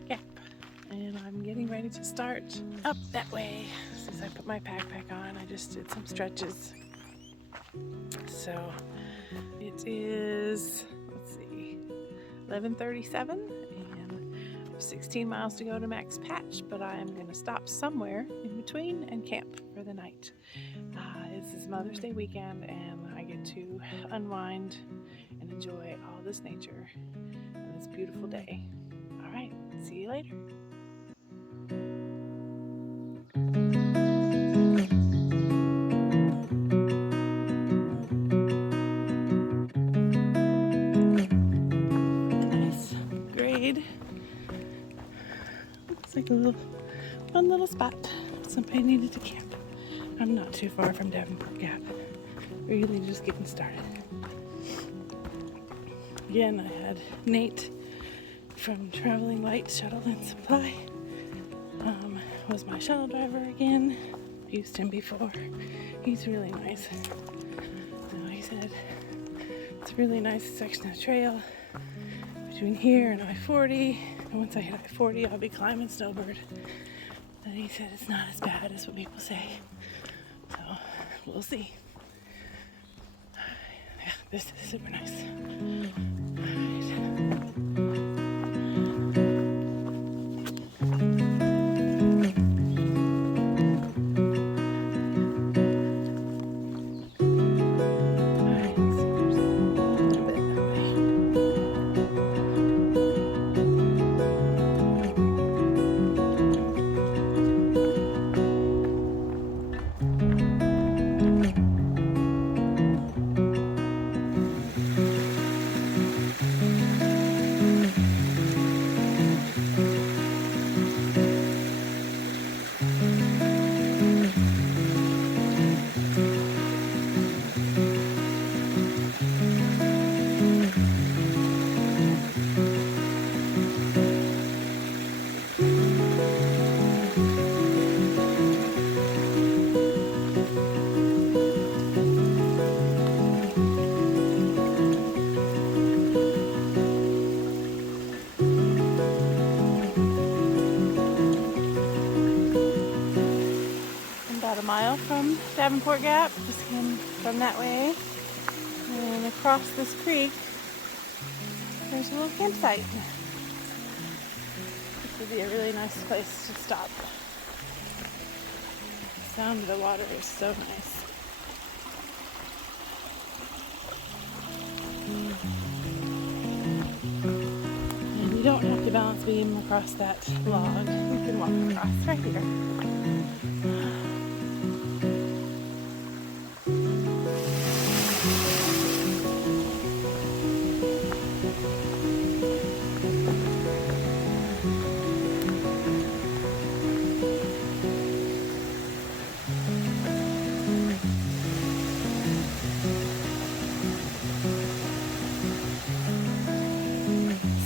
Davenport Gap, and I'm getting ready to start up that way. Since I put my backpack on, I just did some stretches. So it is, 11:37, and 16 miles to go to Max Patch, but I am going to stop somewhere in between and camp for the night. This is Mother's Day weekend, and I get to unwind and enjoy all this nature and this beautiful day. All right, see you later. Nice grade. Looks like a fun little spot. Somebody needed to camp. I'm not too far from Davenport Gap. Really just getting started. Again, I had Nate from Traveling Light Shuttle and Supply. Was my shuttle driver again. Used him before. He's really nice. He said it's a really nice section of trail between here and I-40. And once I hit I-40, I'll be climbing Snowbird. And he said it's not as bad as what people say. So we'll see. Yeah, this is super nice. About a mile from Davenport Gap, just came from that way, and across this creek there's a little campsite. This would be a really nice place to stop. The sound of the water is so nice. And you don't have to balance beam across that log. You can walk across right here.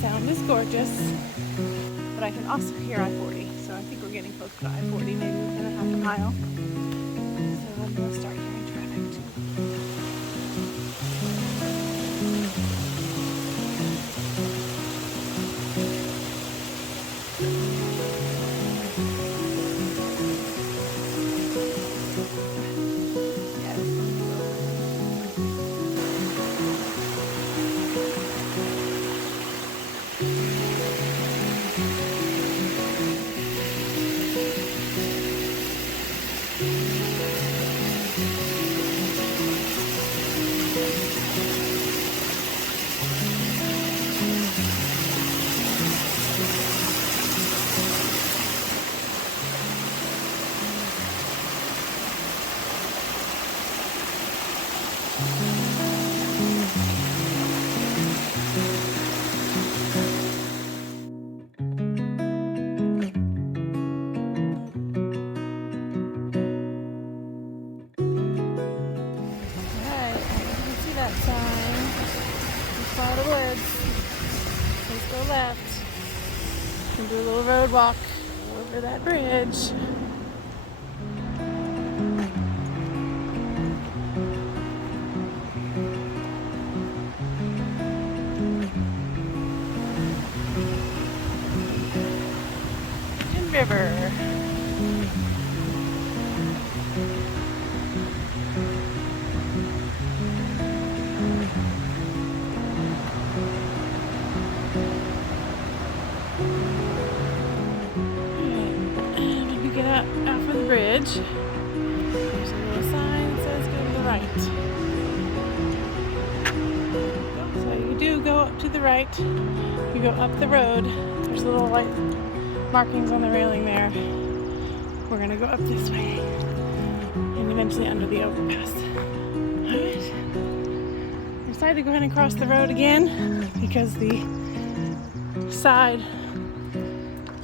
Sound is gorgeous, but I can also hear I-40, so I think we're getting close to I-40, maybe within a half a mile. So I'm going to start hearing traffic too. That sign. Just follow the woods. Please go left. And do a little road walk over that bridge. river. And when you get out for the bridge, there's a little sign that says go to the right. So you do go up to the right. You go up the road. There's little white markings on the railing there. We're gonna go up this way and eventually under the overpass. Alright. I decided to go ahead and cross the road again because the side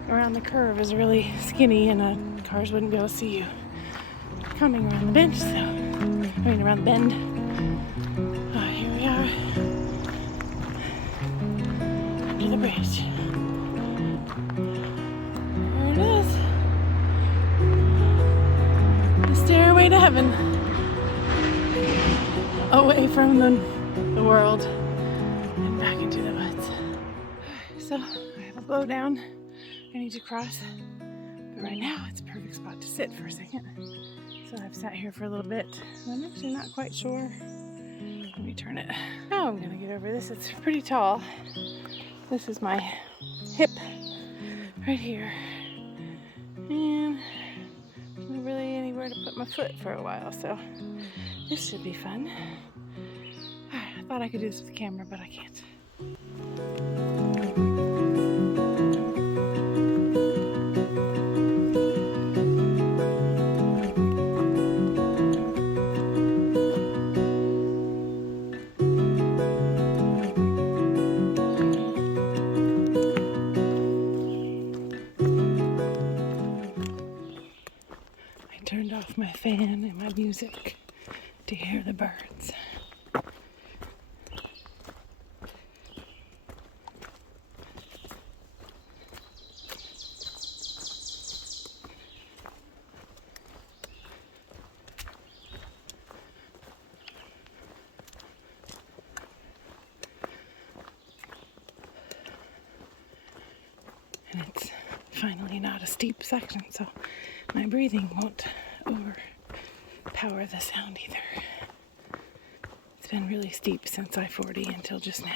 around the curve is really skinny and cars wouldn't be able to see you coming around the bench, around the bend. Here we are under the bridge. There it is. The stairway to heaven. Away from the world and back into the woods. So I have a blow down I need to cross, but right now it's a perfect spot to sit for a second. So I've sat here for a little bit. I'm actually not quite sure. Let me turn it. Now I'm gonna get over this. It's pretty tall. This is my hip right here. And there's not really anywhere to put my foot for a while, so this should be fun. I thought I could do this with the camera, but I can't. I turned off my fan and my music to hear the birds. And it's finally not a steep section, so my breathing won't overpower the sound either. It's been really steep since I-40 until just now.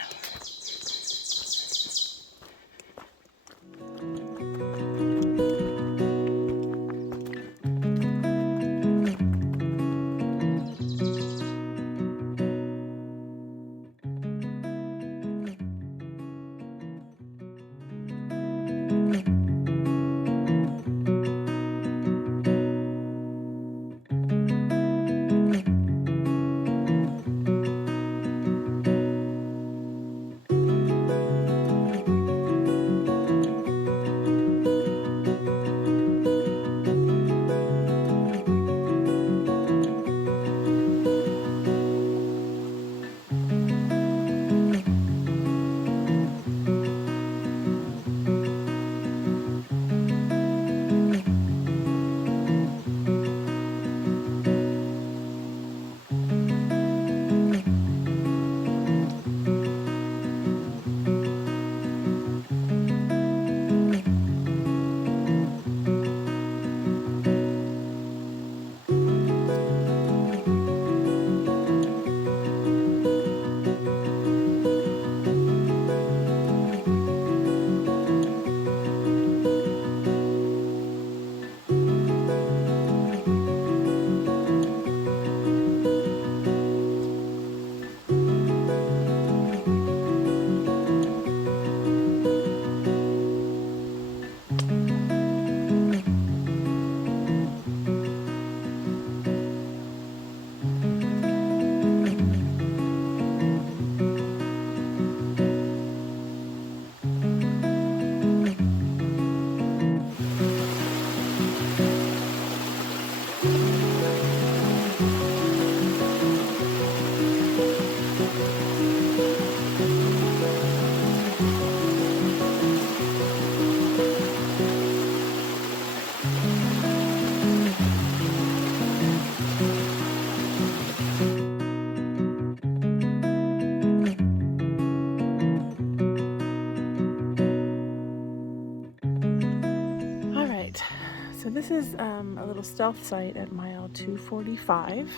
So this is a little stealth site at mile 245.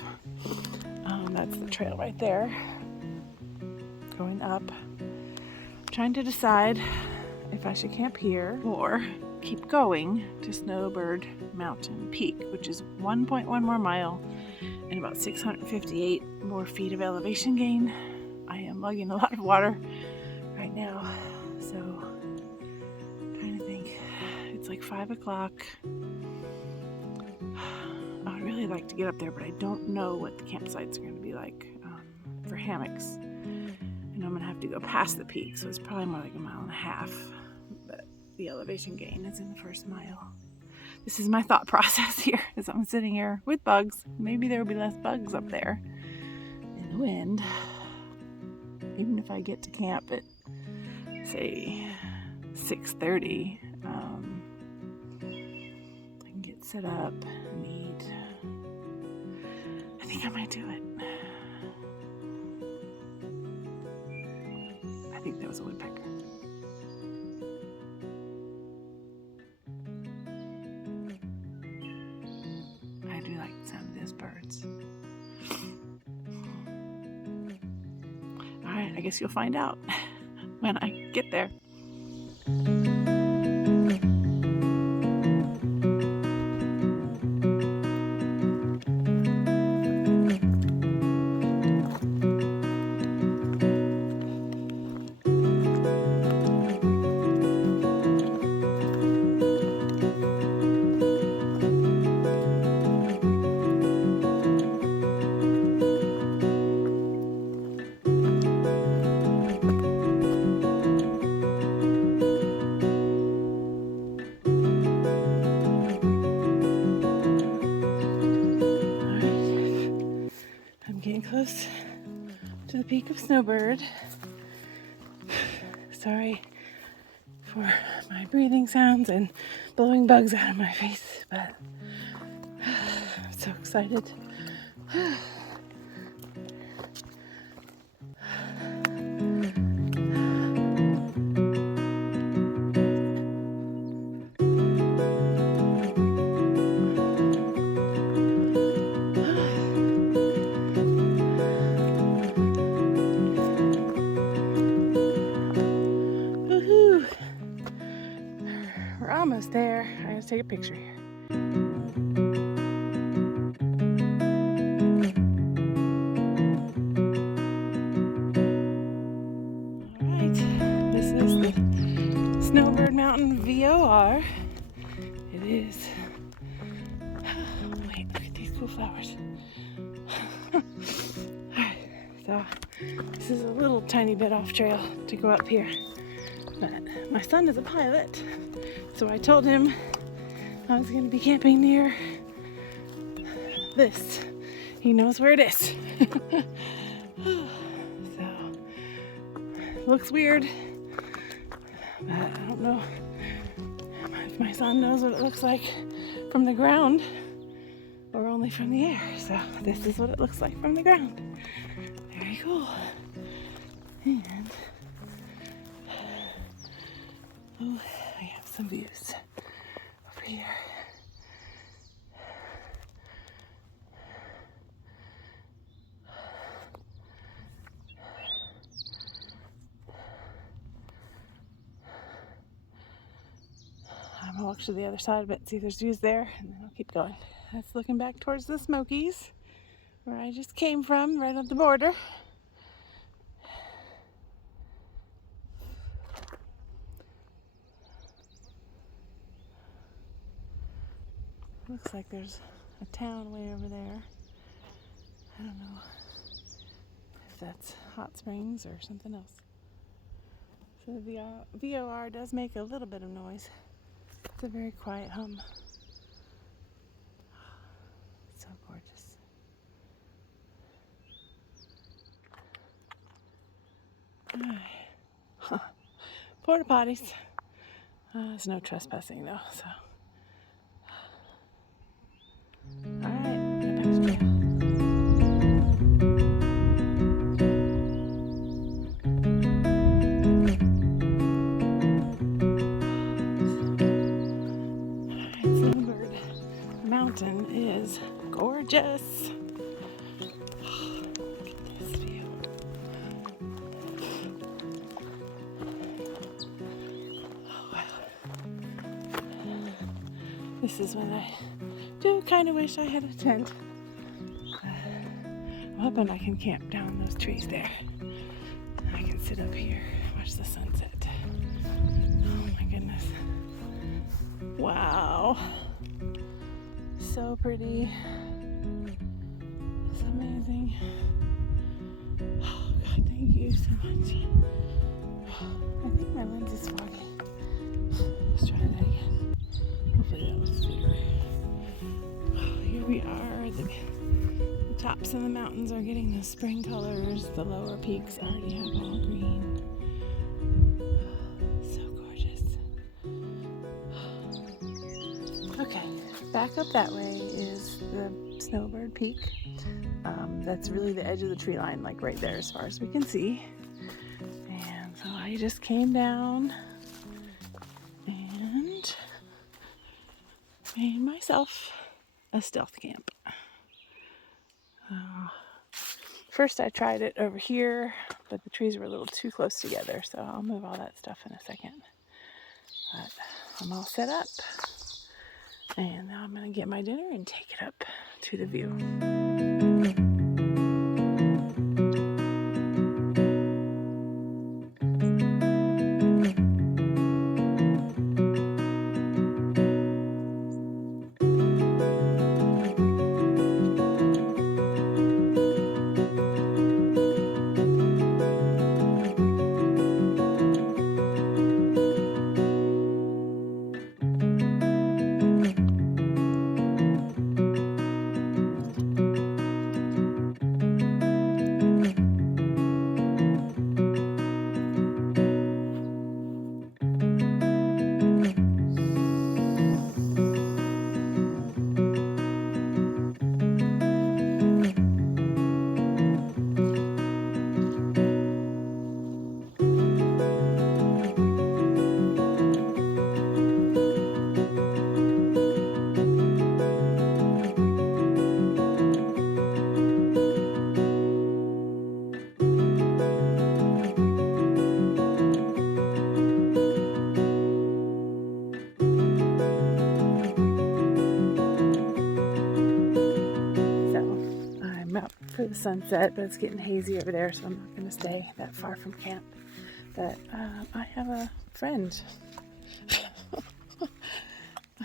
That's the trail right there, going up. I'm trying to decide if I should camp here or keep going to Snowbird Mountain Peak, which is 1.1 more mile and about 658 more feet of elevation gain. I am lugging a lot of water right now, so I'm trying to think. It's like 5 o'clock. I would really like to get up there, but I don't know what the campsites are going to be like for hammocks. I know I'm going to have to go past the peak, so it's probably more like a mile and a half, but the elevation gain is in the first mile. This is my thought process here as I'm sitting here with bugs. Maybe there will be less bugs up there in the wind. Even if I get to camp at, say, 6:30, I can get set up and eat. I think I might do it. I think that was a woodpecker. I do like the sound of those birds. Alright, I guess you'll find out when I get there. Getting close to the peak of Snowbird. Sorry for my breathing sounds and blowing bugs out of my face, but I'm so excited. We're almost there. I gotta take a picture here. Alright, this is the Snowbird Mountain VOR. It is. Wait, look at these cool flowers. Alright, so this is a little tiny bit off trail to go up here. But my son is a pilot, so I told him I was going to be camping near this. He knows where it is. So, looks weird, but I don't know if my son knows what it looks like from the ground or only from the air. So this is what it looks like from the ground. Very cool. And oh, I have some views over here. I'm gonna walk to the other side a bit, see if there's views there, and then I'll keep going. That's looking back towards the Smokies, where I just came from, right at the border. Looks like there's a town way over there. I don't know if that's hot springs or something else. So the VOR does make a little bit of noise. It's a very quiet hum. So gorgeous. Huh. Porta potties. There's no trespassing though, so. Alright, get back to trail. Alright, Snowbird. mountain is gorgeous. Look at this view. Oh, wow. This is when I do kind of wish I had a tent. I'm hoping I can camp down those trees there. I can sit up here, watch the sunset. Oh my goodness. Wow. So pretty. It's amazing. Oh God, thank you so much. I think my lens is foggy. Let's try that again. Hopefully that was clear. Oh, here we are. The tops of the mountains are getting the spring colors. The lower peaks already have all green. So gorgeous. Okay, back up that way is the Snowbird Peak. That's really the edge of the tree line, like right there as far as we can see. And so I just came down and made myself a stealth camp. First I tried it over here, but the trees were a little too close together, so I'll move all that stuff in a second. But I'm all set up, and now I'm going to get my dinner and take it up to the view. For the sunset, but it's getting hazy over there, so I'm not going to stay that far from camp. But I have a friend.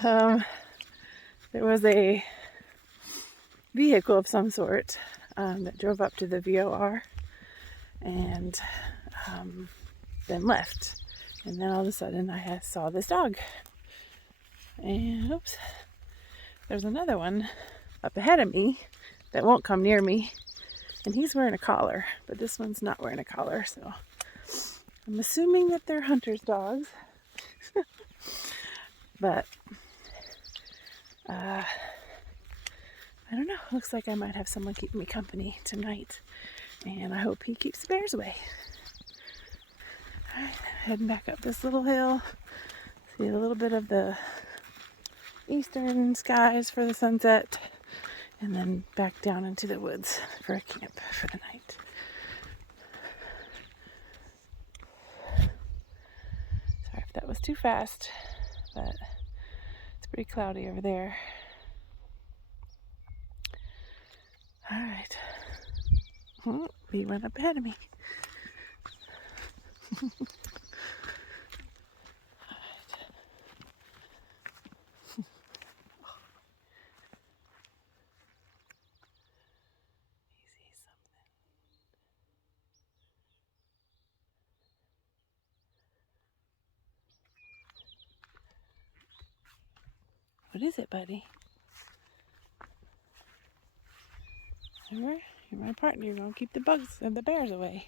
There was a vehicle of some sort that drove up to the VOR and then left. And then all of a sudden I saw this dog. And oops, there's another one up ahead of me that won't come near me. And he's wearing a collar, but this one's not wearing a collar, so I'm assuming that they're hunter's dogs. But I don't know. Looks like I might have someone keeping me company tonight, and I hope he keeps the bears away. All right, heading back up this little hill. See a little bit of the eastern skies for the sunset. And then back down into the woods for a camp for the night. Sorry if that was too fast, but it's pretty cloudy over there. All right. He went up ahead of me. What is it, buddy? Remember, you're my partner. You're gonna keep the bugs and the bears away.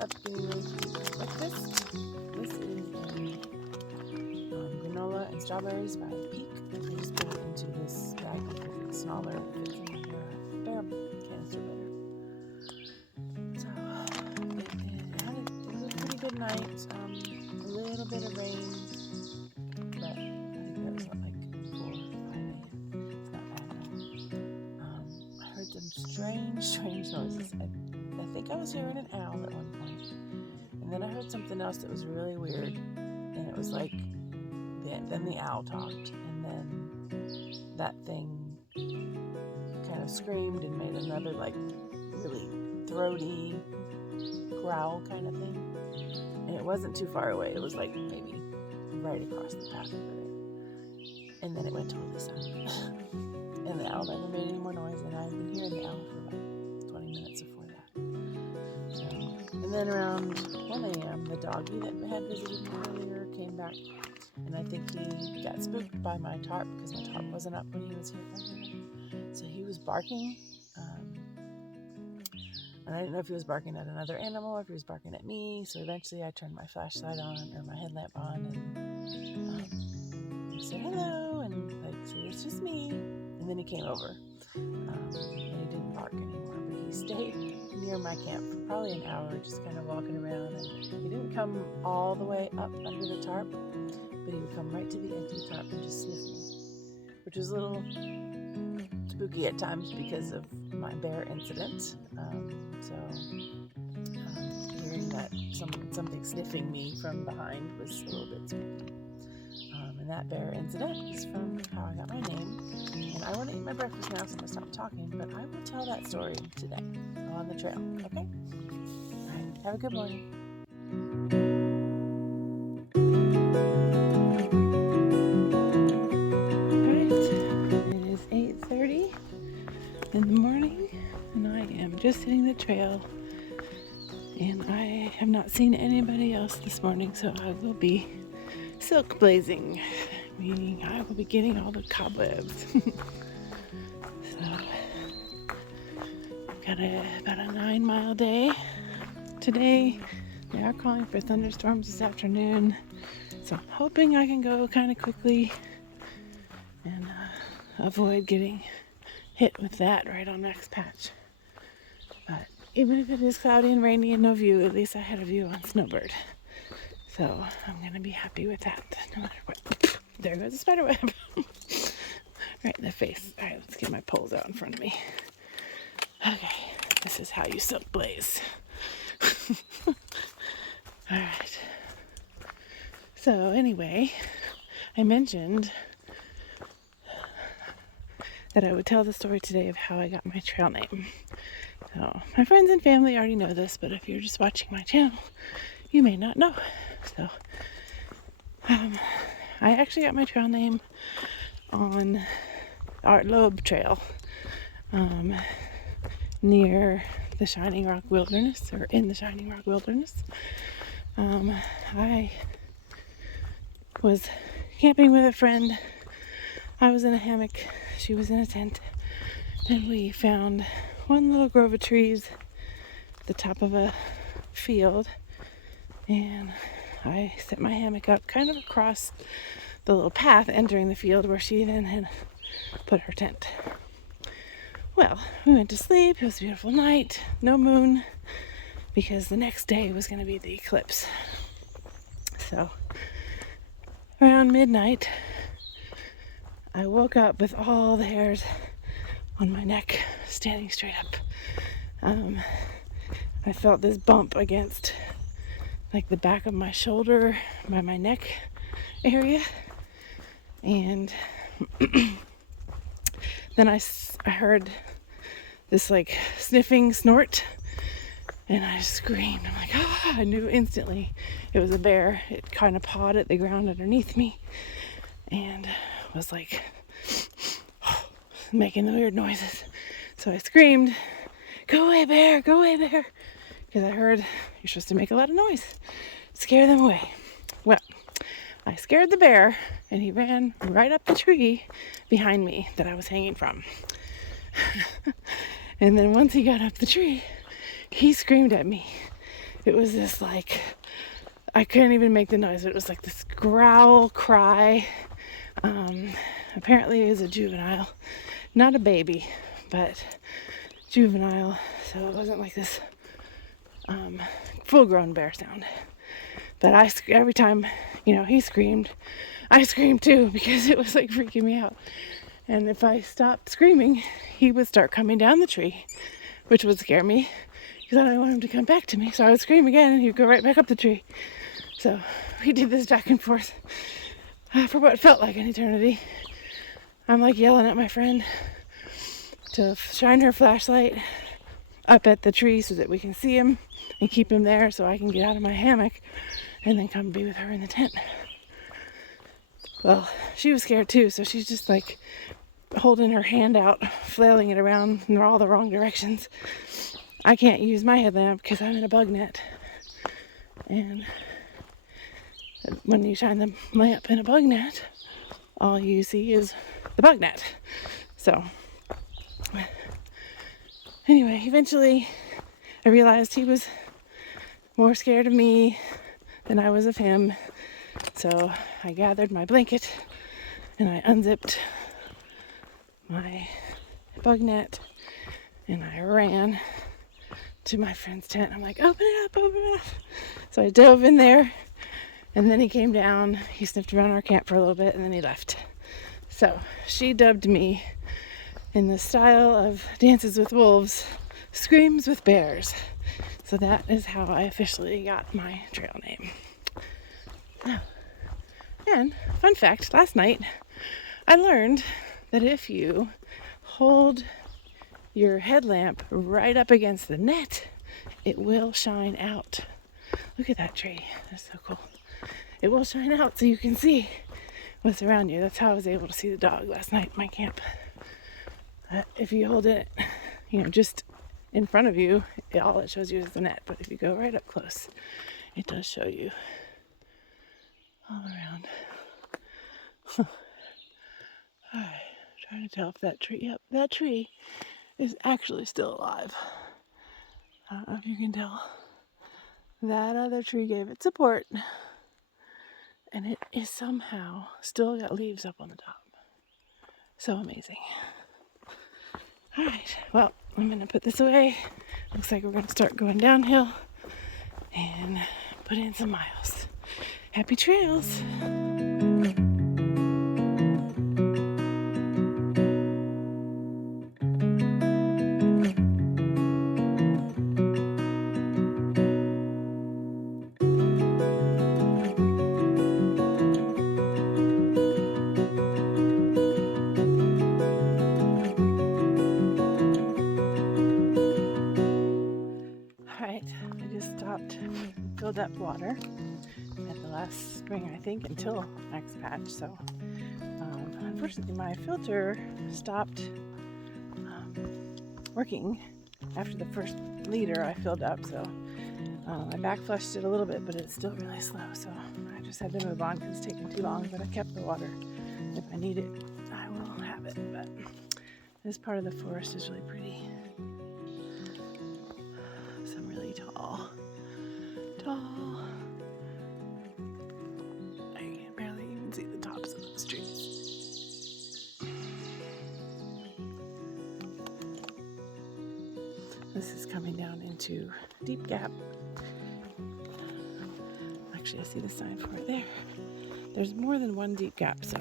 up getting really cute. Like this. This is granola and strawberries by Peak. I just put it into this bag because it's smaller and fits in the bear canister better. So it was a pretty good night. A little bit of rain, but I think that was at like 4 or 5 a.m. It's not bad at all. I heard some strange noises. I think I was hearing an owl at one point, and then I heard something else that was really weird, and it was like then the owl talked, and then that thing kind of screamed and made another like really throaty growl kind of thing, and it wasn't too far away. It was like maybe right across the path over there, and then it went totally silent. And the owl never made any more noise, and I've been hearing the owl for about 20 minutes before that. So, and then around 1 a.m., the doggy that had visited me earlier came back, and I think he got spooked by my tarp because my tarp wasn't up when he was here earlier. So he was barking, and I didn't know if he was barking at another animal or if he was barking at me. So eventually I turned my flashlight on, or my headlamp on, and said hello, and like said it's just me. And then he came over, and he didn't bark anymore, but he stayed near my camp for probably an hour, just kind of walking around. And he didn't come all the way up under the tarp, but he would come right to the edge of the tarp and just sniff me, which was a little spooky at times because of my bear incident. Hearing that something sniffing me from behind was a little bit spooky. And that bear incident is from how I got my name. And I want to eat my breakfast now, so I'm going to stop talking, but I will tell that story today on the trail, okay? All right, have a good morning. It is 8:30 in the morning, and I am just hitting the trail, and I have not seen anybody else this morning, so I will be silk blazing, meaning I will be getting all the cobwebs. So I've got about a 9-mile day today. They are calling for thunderstorms this afternoon, so I'm hoping I can go kind of quickly and avoid getting hit with that right on next patch. But even if it is cloudy and rainy and no view, at least I had a view on Snowbird. So I'm going to be happy with that no matter what. There goes the spider web. Right in the face. All right, let's get my poles out in front of me. Okay, this is how you silk blaze. All right. So anyway, I mentioned that I would tell the story today of how I got my trail name. So my friends and family already know this, but if you're just watching my channel, you may not know. So I actually got my trail name on Art Loeb Trail near the Shining Rock Wilderness, or in the Shining Rock Wilderness. I was camping with a friend. I was in a hammock, she was in a tent, and we found one little grove of trees at the top of a field, and I set my hammock up kind of across the little path entering the field where she then had put her tent. Well, we went to sleep. It was a beautiful night, no moon, because the next day was going to be the eclipse. So around midnight, I woke up with all the hairs on my neck standing straight up. I felt this bump against like the back of my shoulder by my neck area, and then I heard this like sniffing snort, and I screamed. I'm like, ah! I knew instantly it was a bear. It kind of pawed at the ground underneath me and was like making the weird noises. So I screamed, go away bear, because I heard you're supposed to make a lot of noise, scare them away. Well, I scared the bear, and he ran right up the tree behind me that I was hanging from. And then once he got up the tree, he screamed at me, It was this like, I couldn't even make the noise, but it was like this growl cry. Apparently it was a juvenile, not a baby, but juvenile. So it wasn't like this full-grown bear sound. But every time, he screamed, I screamed too, because it was like freaking me out. And if I stopped screaming, he would start coming down the tree, which would scare me because I didn't want him to come back to me. So I would scream again and he'd go right back up the tree. So we did this back and forth for what felt like an eternity. I'm like yelling at my friend to shine her flashlight up at the tree so that we can see him and keep him there so I can get out of my hammock and then come be with her in the tent. Well, she was scared too, so she's just like holding her hand out, flailing it around in all the wrong directions. I can't use my headlamp because I'm in a bug net. And when you shine the lamp in a bug net, all you see is the bug net. So, anyway, eventually I realized he was more scared of me than I was of him. So I gathered my blanket and I unzipped my bug net and I ran to my friend's tent. I'm like, open it up. So I dove in there and then he came down. He sniffed around our camp for a little bit and then he left. So she dubbed me in the style of Dances with Wolves, Screams with Bears. So that is how I officially got my trail name. And fun fact, last night I learned that if you hold your headlamp right up against the net, it will shine out. Look at that tree. That's so cool. It will shine out so you can see what's around you. That's how I was able to see the dog last night at my camp. If you hold it, just in front of you, all it shows you is the net. But if you go right up close, it does show you all around. Alright, trying to tell if that tree is actually still alive. I don't know if you can tell. That other tree gave it support, and it is somehow still got leaves up on the top. So amazing. Alright, well, I'm going to put this away. Looks like we're going to start going downhill and put in some miles. Happy trails! Filled up water at the last spring, I think, until next patch. So unfortunately my filter stopped working after the first liter I filled up. So I back flushed it a little bit, but it's still really slow. So I just had to move on because it's taking too long. But I kept the water. If I need it, I will have it. But this part of the forest is really pretty. Some really tall. I can barely even see the tops of those trees. This is coming down into Deep Gap. Actually, I see the sign for it there. There's more than one Deep Gap, so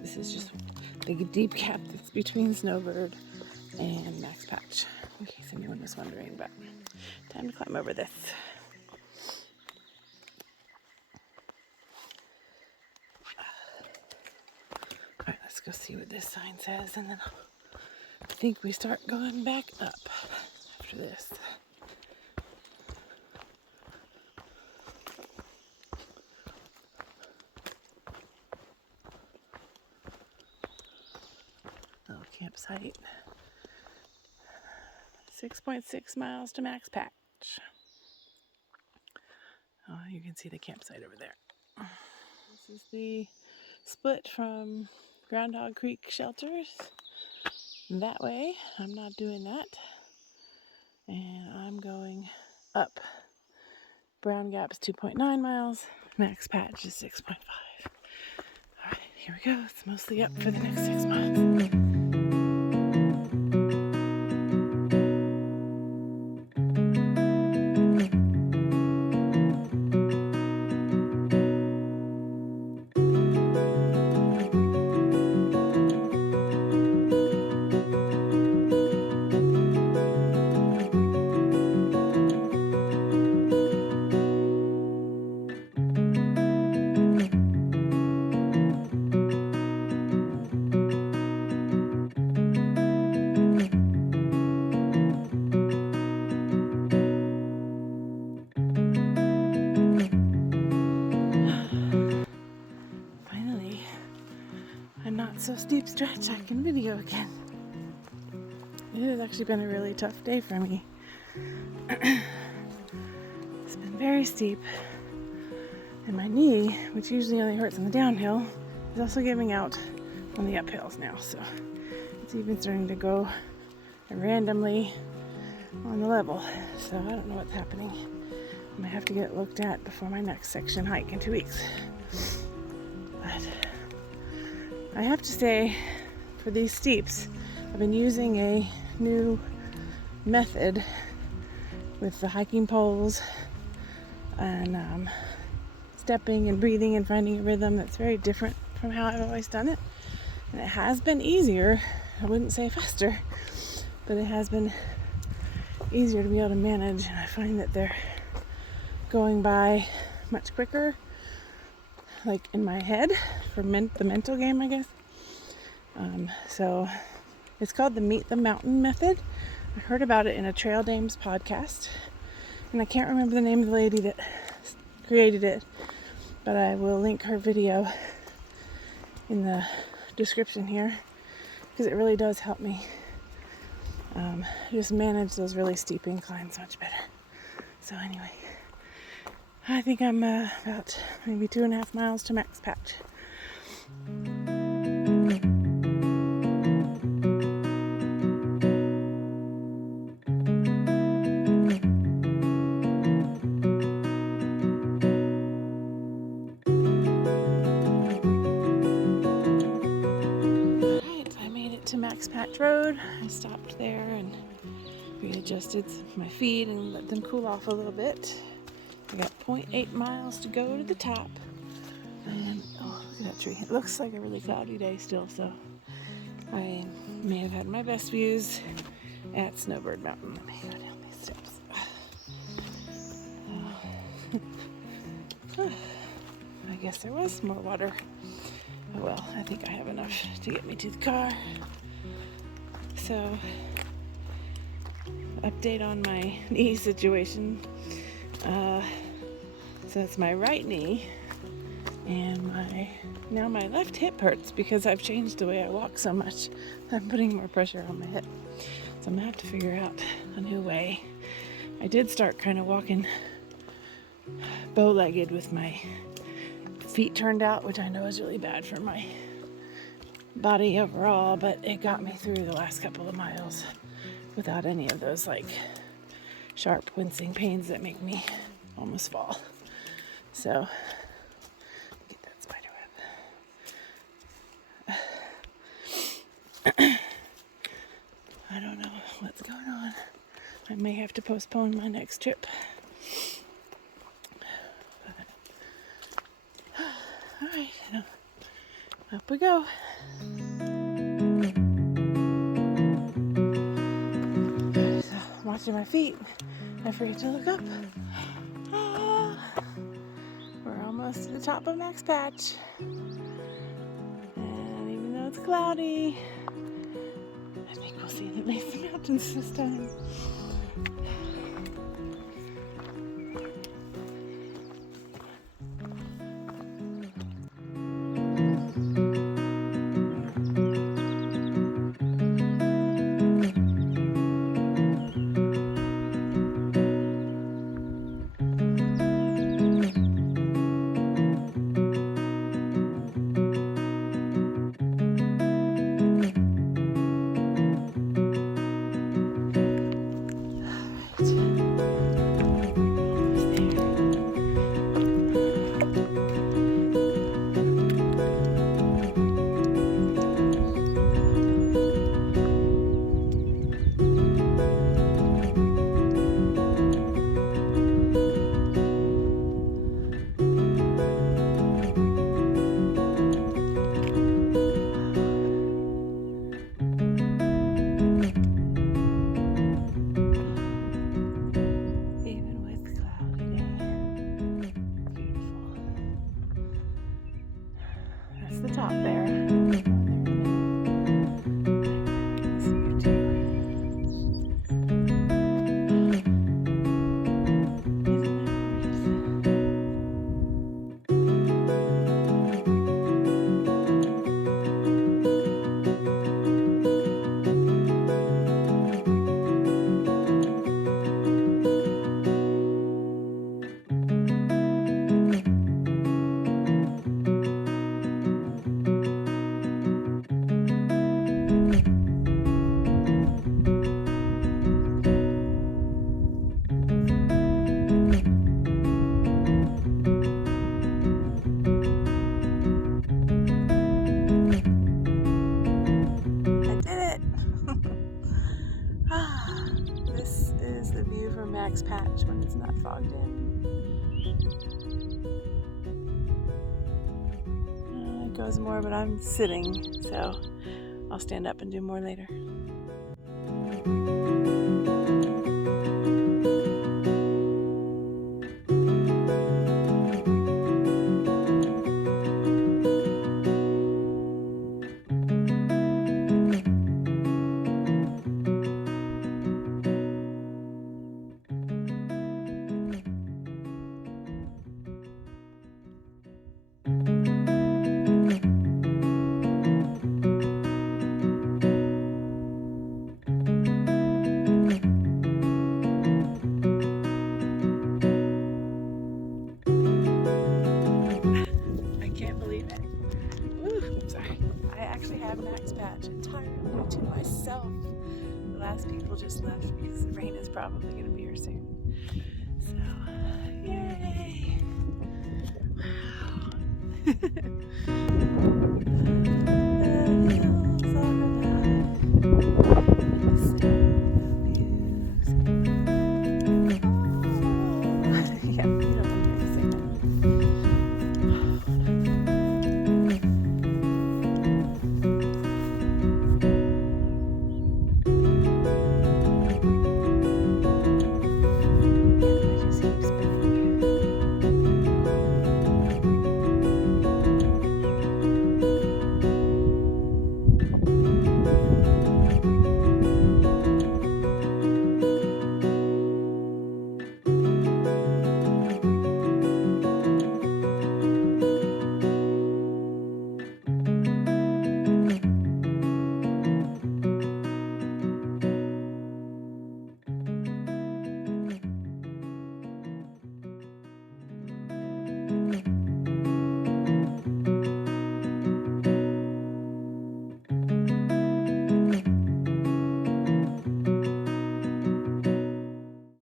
this is just the Deep Gap that's between Snowbird and Max Patch, in case anyone was wondering. But time to climb over this. Alright, let's go see what this sign says, and then I think we start going back up after this. Little campsite. 6.6 miles to Max Patch. Oh, you can see the campsite over there. This is the split from Groundhog Creek shelters. That way, I'm not doing that. And I'm going up Brown Gap's 2.9 miles. Max Patch is 6.5. All right, here we go. It's mostly up for the next 6 miles. Finally, a not so steep stretch I can video again. It has actually been a really tough day for me. It's been very steep, and my knee, which usually only hurts on the downhill, is also giving out on the uphills now. So it's even starting to go randomly on the level. So I don't know what's happening. I might have to get it looked at before my next section hike in 2 weeks. But I have to say, for these steeps, I've been using a new method with the hiking poles and stepping and breathing and finding a rhythm that's very different from how I've always done it. And it has been easier. I wouldn't say faster, but it has been easier to be able to manage, and I find that they're going by much quicker, like in my head, for the mental game, I guess. So it's called the Meet the Mountain method. I heard about it in a Trail Dames podcast, and I can't remember the name of the lady that created it, but I will link her video in the description here, because it really does help me just manage those really steep inclines much better. So anyway, I think I'm about maybe 2.5 miles to Max Patch. To Max Patch Road. I stopped there and readjusted my feet and let them cool off a little bit. I got 0.8 miles to go to the top. And oh, look at that tree. It looks like a really cloudy day still, so I may have had my best views at Snowbird Mountain. Let me go down these steps. I guess there was more water. Oh well, I think I have enough to get me to the car. So, update on my knee situation. So it's my right knee, and now my left hip hurts because I've changed the way I walk so much. I'm putting more pressure on my hip. So I'm gonna have to figure out a new way. I did start kind of walking bow-legged with my feet turned out, which I know is really bad for my body overall, but it got me through the last couple of miles without any of those like sharp wincing pains that make me almost fall. So get that spider web. I don't know what's going on. I may have to postpone my next trip. All right, up we go. So, watching my feet. I forget to look up. We're almost to the top of Max Patch. And even though it's cloudy, I think we'll see at least the mountains this time. max patch when it's not fogged in. It goes more, but I'm sitting, so I'll stand up and do more later. I actually have max patch entirely to myself. The last people just left because the rain is probably going to be here soon. So, yay! Wow.